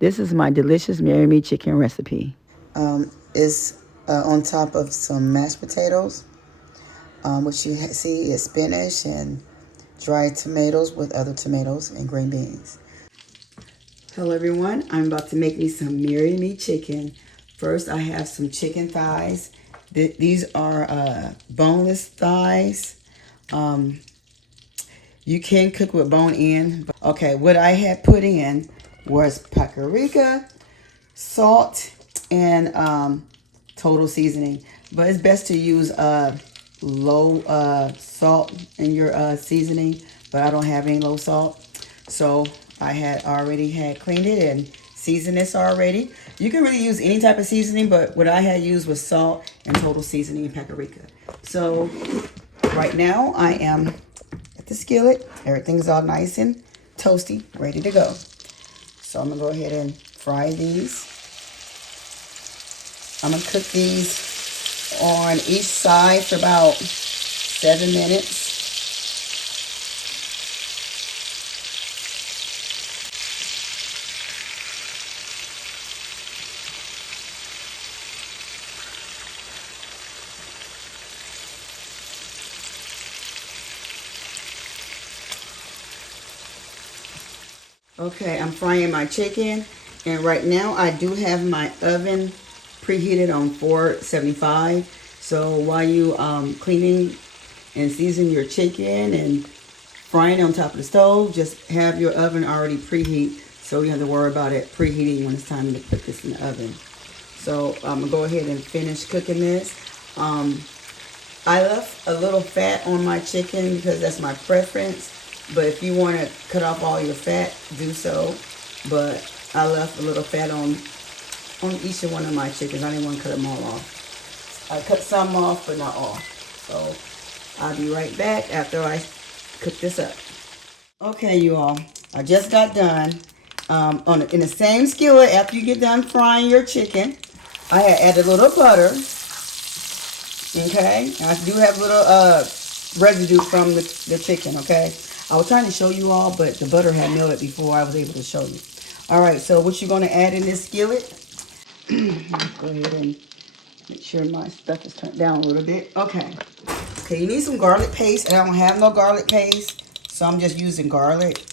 This is my delicious Marry Me chicken recipe. It's on top of some mashed potatoes, which you see is spinach and dried tomatoes with other tomatoes and green beans. Hello everyone, I'm about to make me some Marry Me chicken. First I have some chicken thighs. These are boneless thighs. Um, you can cook with bone in. Okay, what I had put in was paprika, salt, and total seasoning. But it's best to use low salt in your seasoning, but I don't have any low salt. So I had already had cleaned it and seasoned this already. You can really use any type of seasoning, but what I had used was salt and total seasoning and paprika. So right now I am at the skillet. Everything's all nice and toasty, ready to go. So I'm gonna go ahead and fry these. I'm gonna cook these on each side for about 7 minutes. Okay, I'm frying my chicken, and right now I do have my oven preheated on 475. So while you cleaning and seasoning your chicken and frying on top of the stove, just have your oven already preheat, so you don't have to worry about it preheating when it's time to put this in the oven. So I'm gonna go ahead and finish cooking this. Um, I left a little fat on my chicken because that's my preference. But if you want to cut off all your fat, do so. But I left a little fat on each one of my chickens. I didn't want to cut them all off. I cut some off, but not all. So I'll be right back after I cook this up. Okay, you all. I just got done. In the same skillet, after you get done frying your chicken, I had added a little butter. Okay, I do have a little residue from the chicken. Okay, I was trying to show you all, but the butter had melted before I was able to show you. All right, so what you're going to add in this skillet? Go ahead and make sure my stuff is turned down a little bit. Okay, you need some garlic paste, and I don't have no garlic paste, so I'm just using garlic.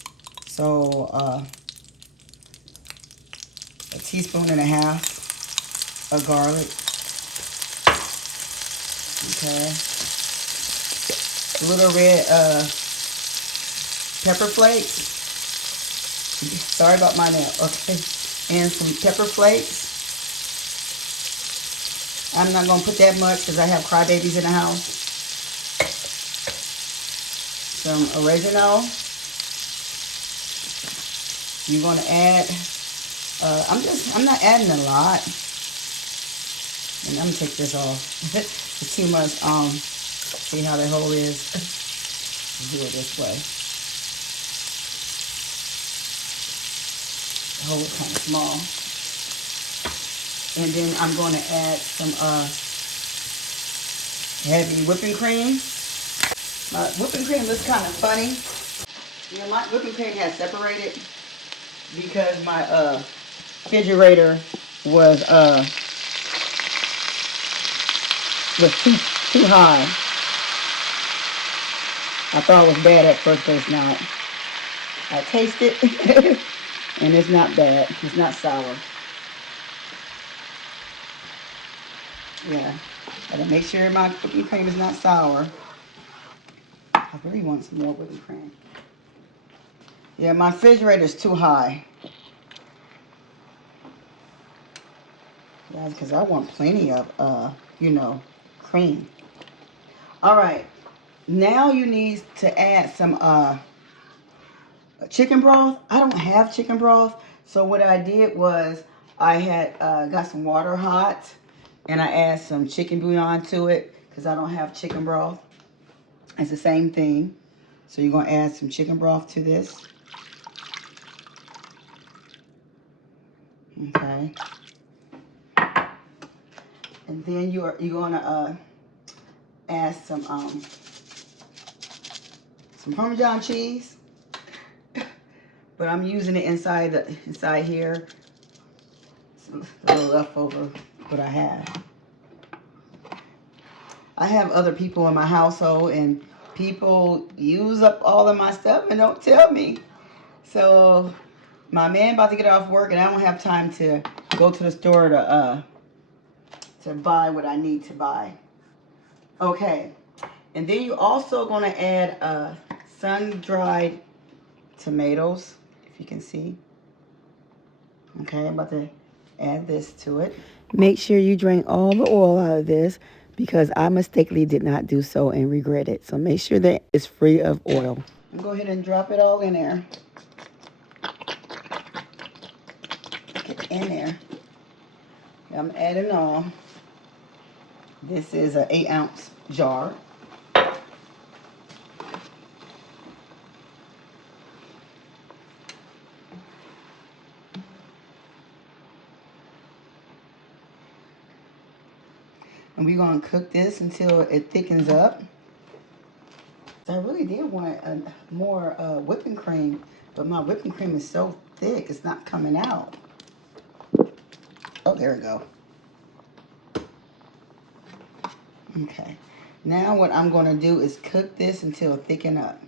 So a teaspoon and a half of garlic. Okay, a little red pepper flakes. Sorry about my nail. Okay. And some pepper flakes. I'm not going to put that much because I have crybabies in the house. Some oregano. You're going to add, I'm not adding a lot. And I'm going to take this off. It's too much, see how the hole is? Do it this way. The hole is kind of small. And then I'm going to add some heavy whipping cream. My whipping cream looks kind of funny. You know, my whipping cream has separated because my refrigerator was too high. I thought it was bad at first, but it's not. I taste it, and it's not bad. It's not sour. Yeah, gotta make sure my whipping cream is not sour. I really want some more whipping cream. Yeah, my refrigerator is too high. Yeah, because I want plenty of, cream. All right, now you need to add some chicken broth. I don't have chicken broth, so what I did was I had got some water hot, and I add some chicken bouillon to it because I don't have chicken broth. It's the same thing. So you're gonna add some chicken broth to this. Okay. And then you're gonna add some Parmesan cheese, but I'm using it inside here a little leftover what I have. I have other people in my household, and people use up all of my stuff and don't tell me. So my man about to get off work, and I don't have time to go to the store to buy what I need to buy. Okay, and then you're also gonna add sun-dried tomatoes, if you can see. Okay, I'm about to add this to it. Make sure you drain all the oil out of this because I mistakenly did not do so and regret it. So make sure that it's free of oil. And go ahead and drop it all in there. Get in there. I'm adding all. This is an 8-ounce jar. And we're going to cook this until it thickens up. I really did want more whipping cream, but my whipping cream is so thick, it's not coming out. Oh, there we go. Okay. Now what I'm going to do is cook this until it thicken up.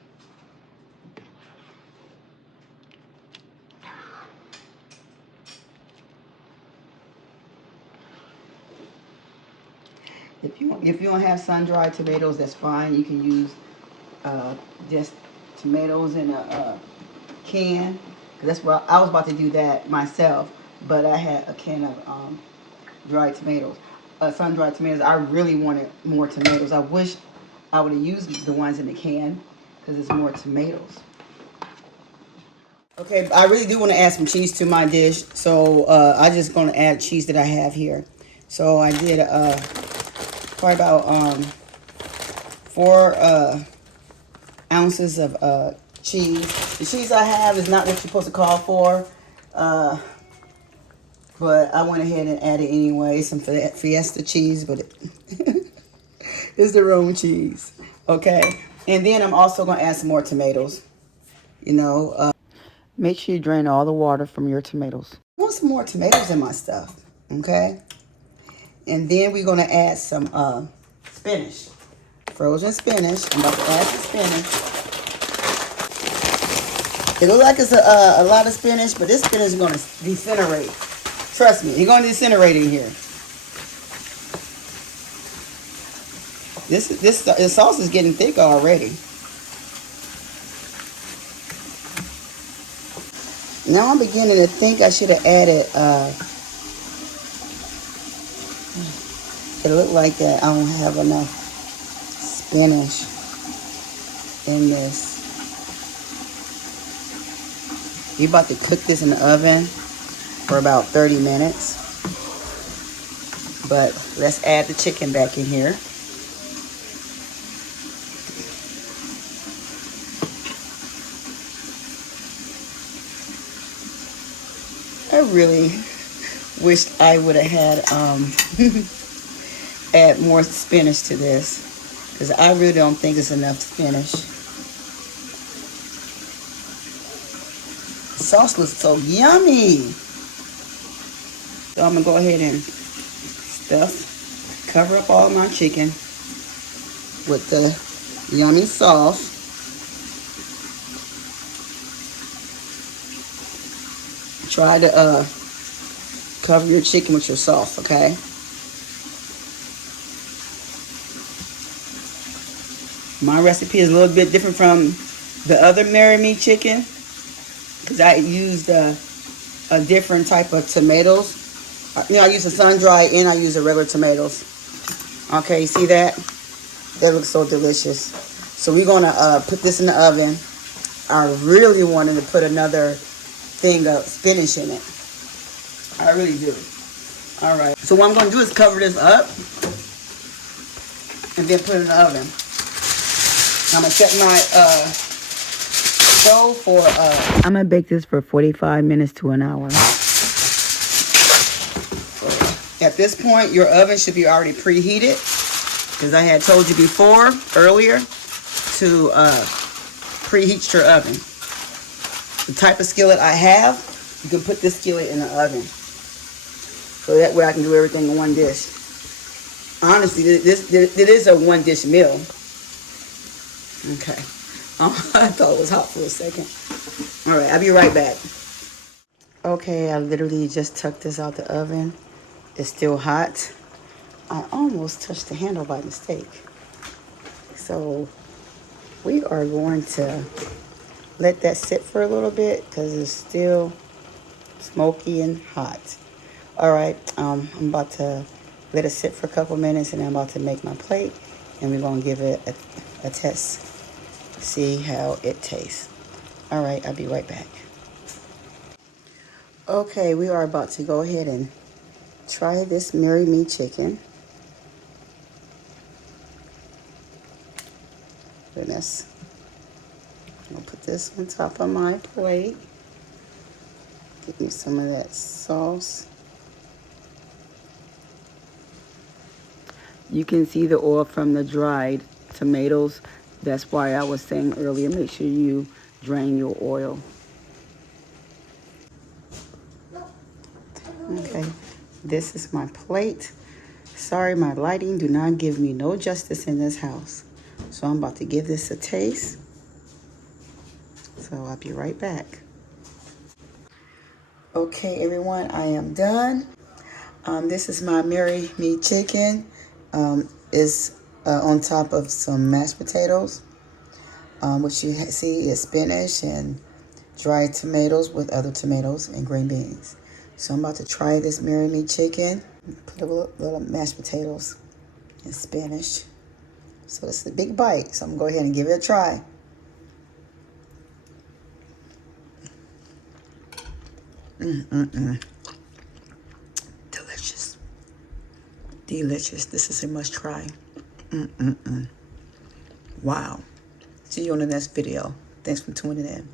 If you don't have sun-dried tomatoes, that's fine. You can use just tomatoes in a can. Cause that's what I was about to do that myself, but I had a can of dried tomatoes, sun-dried tomatoes. I really wanted more tomatoes. I wish I would have used the ones in the can because it's more tomatoes. Okay, I really do want to add some cheese to my dish, so I'm just going to add cheese that I have here. So I did probably about 4 ounces of cheese. The cheese I have is not what you're supposed to call for, but I went ahead and added anyway. Some Fiesta cheese, but it's the wrong cheese. Okay, and then I'm also going to add some more tomatoes. You know, Make sure you drain all the water from your tomatoes. I want some more tomatoes in my stuff. Okay, and then we're going to add some spinach, frozen spinach. I'm about to add the spinach. It looks like it's a lot of spinach, but this spinach is going to disintegrate. Trust me, it's going to disintegrate in here. The sauce is getting thick already. Now I'm beginning to think I should have added, it looked like that I don't have enough spinach in this. You're about to cook this in the oven for about 30 minutes. But let's add the chicken back in here. I really wished I would have had add more spinach to this, because I really don't think it's enough spinach. The sauce looks so yummy. So I'm gonna go ahead and cover up all my chicken with the yummy sauce. Try to cover your chicken with your sauce, okay? My recipe is a little bit different from the other Marry Me chicken because I used a different type of tomatoes. You know, I use the sun-dried and I use the regular tomatoes. Okay, see that? That looks so delicious. So we're gonna put this in the oven. I really wanted to put another thing of spinach in it. I really do. All right. So what I'm gonna do is cover this up and then put it in the oven. I'm gonna set my stove for I'm gonna bake this for 45 minutes to an hour. At this point, your oven should be already preheated, because I had told you before, earlier, to preheat your oven. The type of skillet I have, you can put this skillet in the oven. So that way I can do everything in one dish. Honestly, this is a one dish meal. Okay. I thought it was hot for a second. All right, I'll be right back. Okay, I literally just took this out the oven. It's still hot. I almost touched the handle by mistake. So we are going to let that sit for a little bit because it's still smoky and hot. All right, I'm about to let it sit for a couple minutes and I'm about to make my plate and we're going to give it a test. See how it tastes. All right, I'll be right back. Okay, we are about to go ahead and try this Marry Me chicken. Goodness. I'll put this on top of my plate. Give me some of that sauce. You can see the oil from the dried tomatoes. That's why I was saying earlier, make sure you drain your oil. Okay, this is my plate. Sorry, my lighting do not give me no justice in this house. So I'm about to give this a taste. So I'll be right back. Okay, everyone, I am done. This is my Marry Me chicken. It's on top of some mashed potatoes. What you see is spinach and dried tomatoes with other tomatoes and green beans. So I'm about to try this Marry Me chicken. Put a little mashed potatoes and spinach. So it's a big bite. So I'm gonna go ahead and give it a try. Delicious. Delicious. This is a must try. Wow. See you on the next video. Thanks for tuning in.